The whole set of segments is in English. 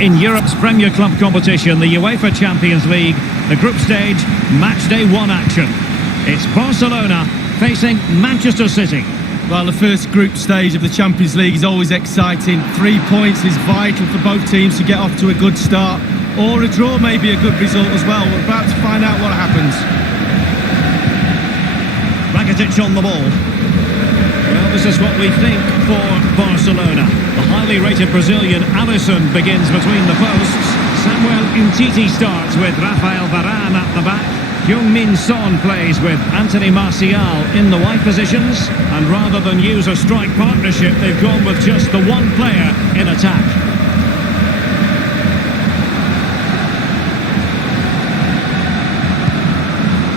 in Europe's Premier Club competition, the UEFA Champions League, the group stage, match day 1 action. It's Barcelona facing Manchester City. Well, the first group stage of the Champions League is always exciting. 3 points is vital for both teams to get off to a good start. Or a draw may be a good result as well. We're about to find out what happens. Rakitic on the ball. Well, this is what we think for Barcelona. The highly rated Brazilian Alisson begins between the posts. Samuel Umtiti starts with Rafael Dharan at the back. Heung-min Son plays with Anthony Martial in the wide positions. And rather than use a strike partnership, they've gone with just the one player in attack.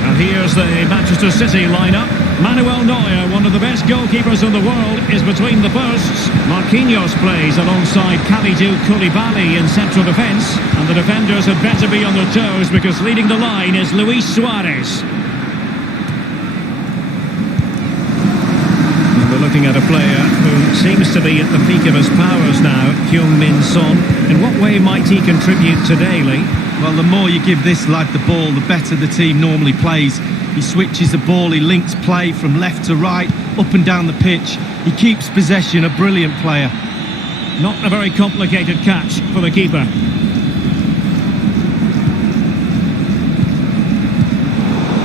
And here's the Manchester City lineup. Manuel Neuer, one of the best goalkeepers in the world, is between the posts. Marquinhos plays alongside Kalidou Koulibaly in central defence. And the defenders had better be on their toes because leading the line is Luis Suarez. And we're looking at a player who seems to be at the peak of his powers now, Heung-min Son. In what way might he contribute today, Lee? Well, the more you give this lad the ball, the better the team normally plays. He switches the ball, he links play from left to right, up and down the pitch. He keeps possession, a brilliant player. Not a very complicated catch for the keeper.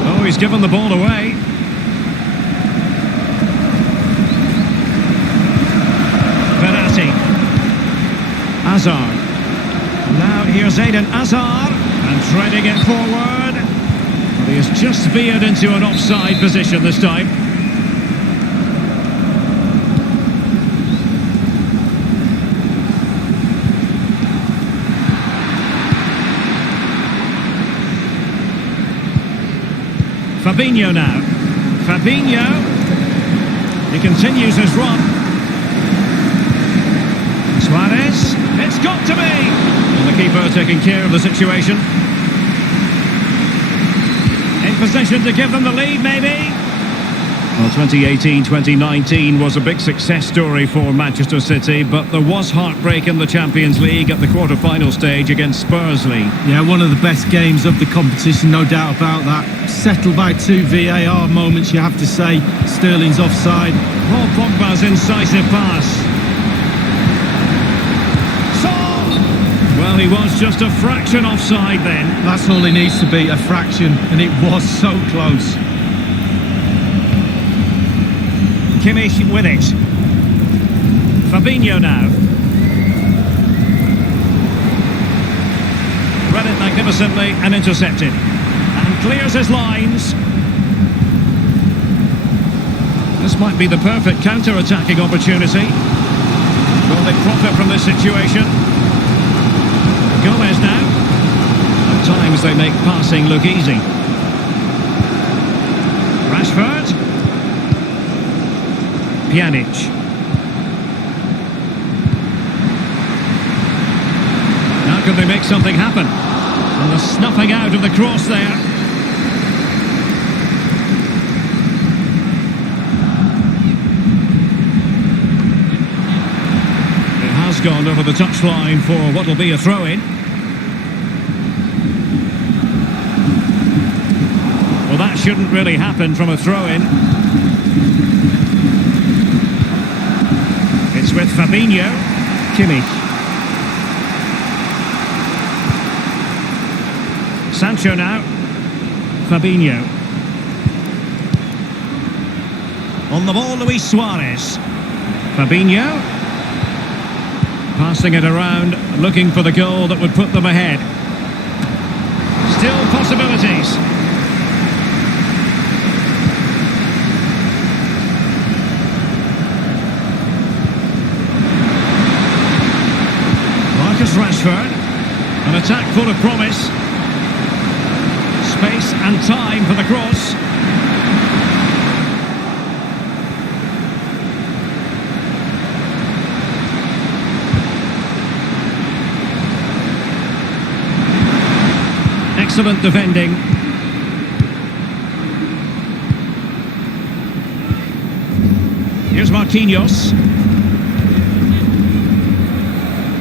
Oh, he's given the ball away. Verratti. Hazard. Now here's Eden Hazard, and treading it forward. But he has just veered into an offside position this time. Fabinho now. Fabinho. He continues his run. Suarez. It's got to be. And the keeper taking care of the situation. In possession to give them the lead, maybe. Well, 2018-2019 was a big success story for Manchester City, but there was heartbreak in the Champions League at the quarter-final stage against Spurs, Lee. Yeah, one of the best games of the competition, no doubt about that. Settled by 2 VAR moments, you have to say. Sterling's offside. Paul Pogba's incisive pass. Well, he was just a fraction offside then. That's all he needs to be, a fraction, and it was so close. Kimmich with it. Fabinho now. Read it magnificently and intercepted. And clears his lines. This might be the perfect counter-attacking opportunity. Will they profit from this situation? Gomez now. At times they make passing look easy. Rashford. Pjanic. Now can they make something happen? And the snuffing out of the cross there. It has gone over the touchline for what will be a throw-in. Well, that shouldn't really happen from a throw-in. It's with Fabinho. Kimmich. Sancho now. Fabinho. On the ball, Luis Suarez. Fabinho. Passing it around, looking for the goal that would put them ahead. Still possibilities. Rashford, an attack full of promise, space and time for the cross. Excellent defending. Here's Marquinhos.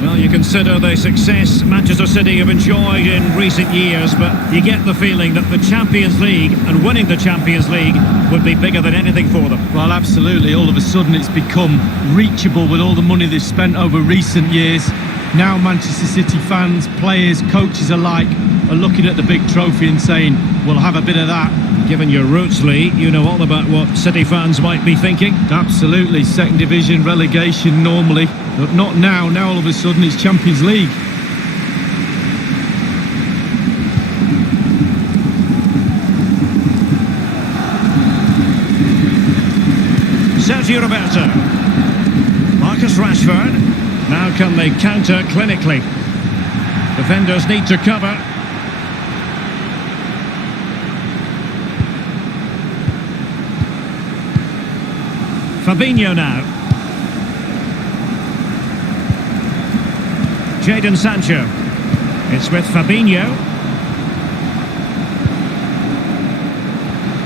Well, Well, you consider the success Manchester City have enjoyed in recent years, but you get the feeling that the Champions League and winning the Champions League would be bigger than anything for them. Well, absolutely. All of a sudden it's become reachable with all the money they've spent over recent years. Now Manchester City fans, players, coaches alike are looking at the big trophy and saying, we'll have a bit of that. Given your roots, Lee, you know all about what City fans might be thinking. Absolutely. Second division, relegation normally, but not now. Now all of a sudden it's Champions League. Sergio Roberto. Marcus Rashford. Now can they counter clinically? Defenders need to cover. Fabinho now. Jadon Sancho. It's with Fabinho.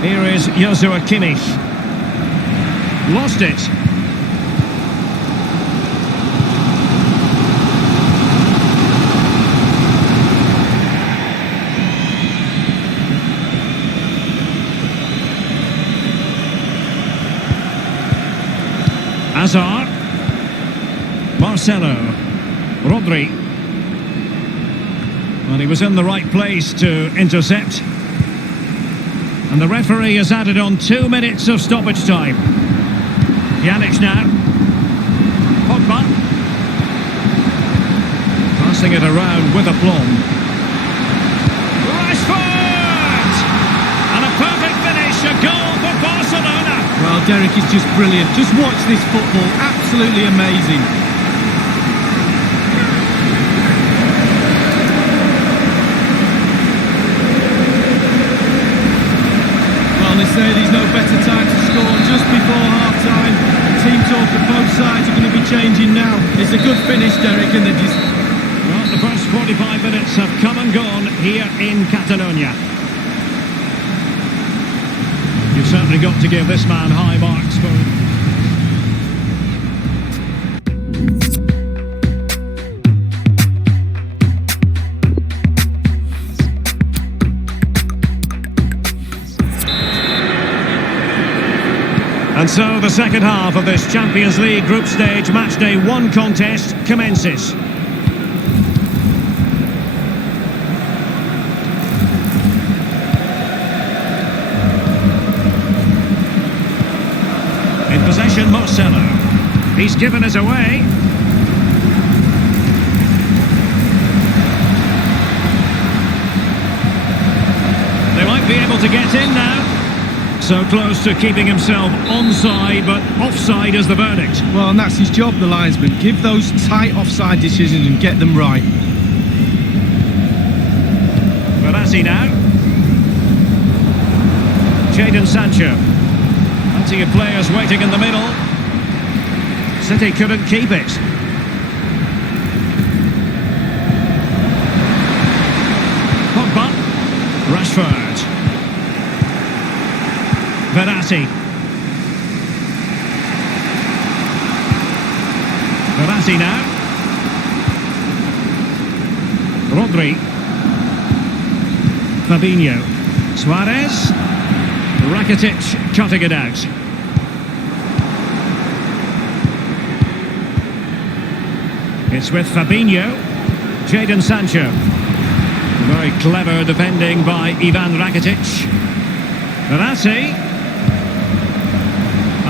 Here is Joshua Kimmich. Lost it. Hazard, Marcelo, Rodri. Well, he was in the right place to intercept. And the referee has added on 2 minutes of stoppage time. Pjanic now. Pogba. Passing it around with aplomb. Rashford! And a perfect finish, a goal for Barcelona. Well, Derek is just brilliant. Just watch this football. Absolutely amazing. Well, they say there's no better time to score just before half-time. Team talk of both sides are going to be changing now. It's a good finish, Derek, and they're just... Well, the first 45 minutes have come and gone here in Catalonia. You've certainly got to give this man high marks for... And so the second half of this Champions League group stage matchday 1 contest commences. In possession, Marcelo. He's given us away. They might be able to get in now. So close to keeping himself onside, but offside is the verdict. Well, and that's his job, the linesman. Give those tight offside decisions and get them right. Verratti now. Jadon Sancho. Plenty of players waiting in the middle. City couldn't keep it. Pogba. Rashford. Verratti. Verratti now. Rodri. Fabinho. Suarez. Rakitic cutting it out. It's with Fabinho. Jadon Sancho. Very clever defending by Ivan Rakitic. Verratti.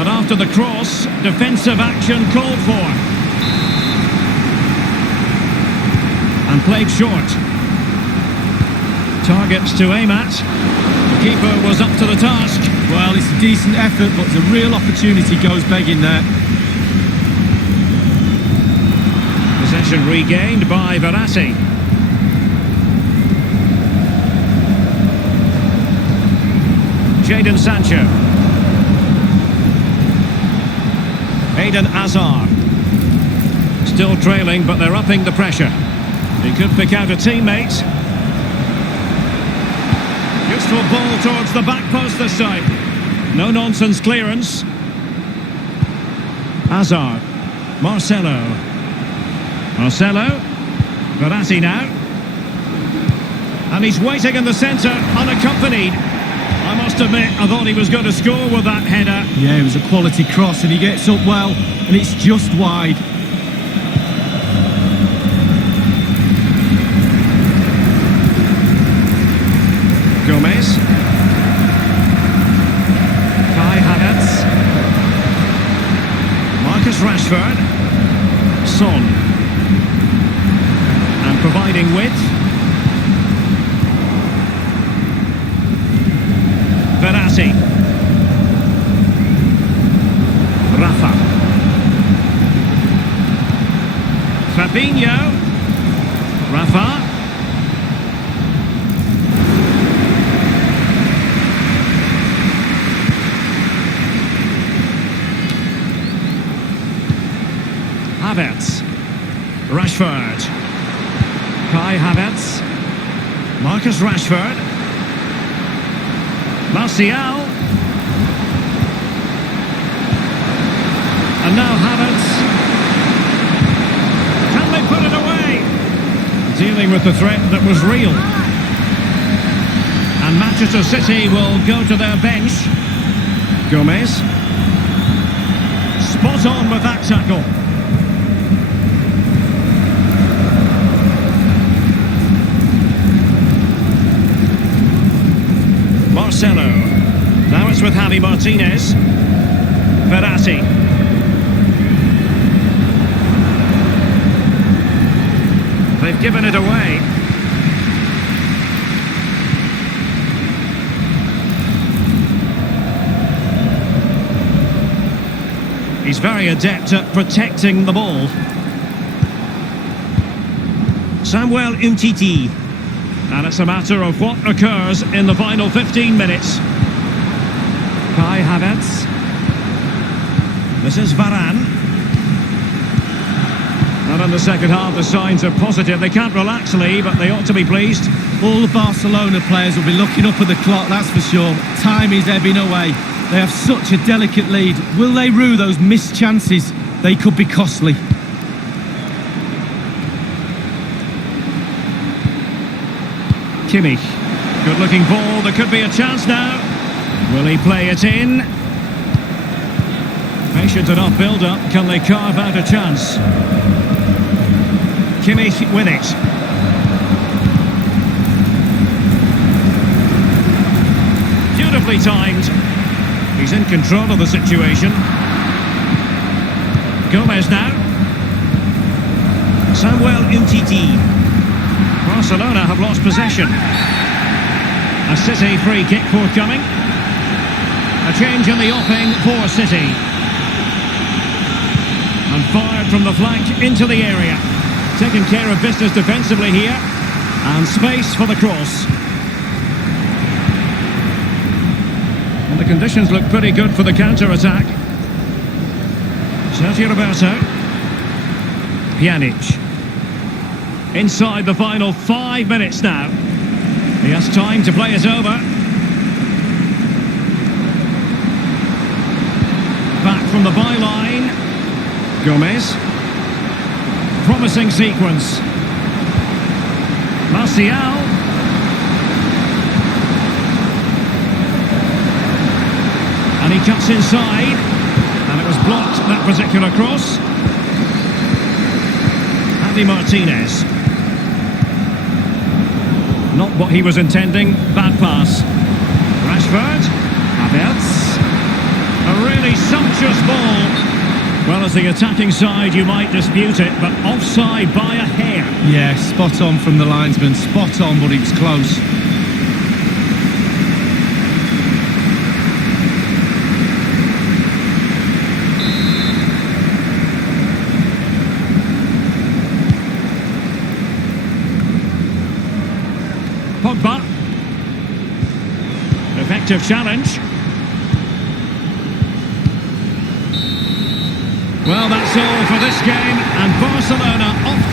And after the cross, defensive action called for. And played short. Targets to aim at. The keeper was up to the task. Well, it's a decent effort, but the real opportunity goes begging there. Possession regained by Verratti. Jadon Sancho. Eden Hazard. Still trailing, but they're upping the pressure. He could pick out a teammate. Useful ball towards the back post this time. No nonsense clearance. Hazard. Marcelo. Marcelo. Verratti now. And he's waiting in the centre, unaccompanied. I must admit, I thought he was going to score with that header. Yeah, it was a quality cross and he gets up well and it's just wide. Gomez. Kai Havertz. Marcus Rashford. Son. And providing width. Verratti. Rafa. Fabinho. Rafa. Havertz. Rashford. Kai Havertz. Marcus Rashford. Martial. And now Havertz. Can they put it away? Dealing with the threat that was real. And Manchester City will go to their bench. Gomez. Spot on with that tackle. Marcelo. Now it's with Javi Martinez. Verratti. They've given it away. He's very adept at protecting the ball. Samuel Umtiti. And it's a matter of what occurs in the final 15 minutes. Kai Havertz. This is Dharan. And in the second half, the signs are positive. They can't relax, Lee, but they ought to be pleased. All the Barcelona players will be looking up at the clock, that's for sure. Time is ebbing away. They have such a delicate lead. Will they rue those missed chances? They could be costly. Kimmich. Good looking ball, there could be a chance now. Will he play it in? Patient enough build-up, can they carve out a chance? Kimmich with it. Beautifully timed. He's in control of the situation. Gomez now. Samuel Umtiti. Barcelona have lost possession. A City free kick forthcoming. A change in the offing for City. And fired from the flank into the area. Taking care of business defensively here. And space for the cross. And the conditions look pretty good for the counter-attack. Sergio Roberto. Pjanic. Inside the final 5 minutes now. He has time to play it over. Back from the byline. Gomez. Promising sequence. Martial. And he cuts inside. And it was blocked, that particular cross. Javi Martinez. Not what he was intending. Bad pass. Rashford. Havertz. A really sumptuous ball. Well, as the attacking side, you might dispute it, but offside by a hair. Yeah, spot on from the linesman. Spot on, but it was close. Pogba. Effective challenge. Well, that's all for this game, and Barcelona off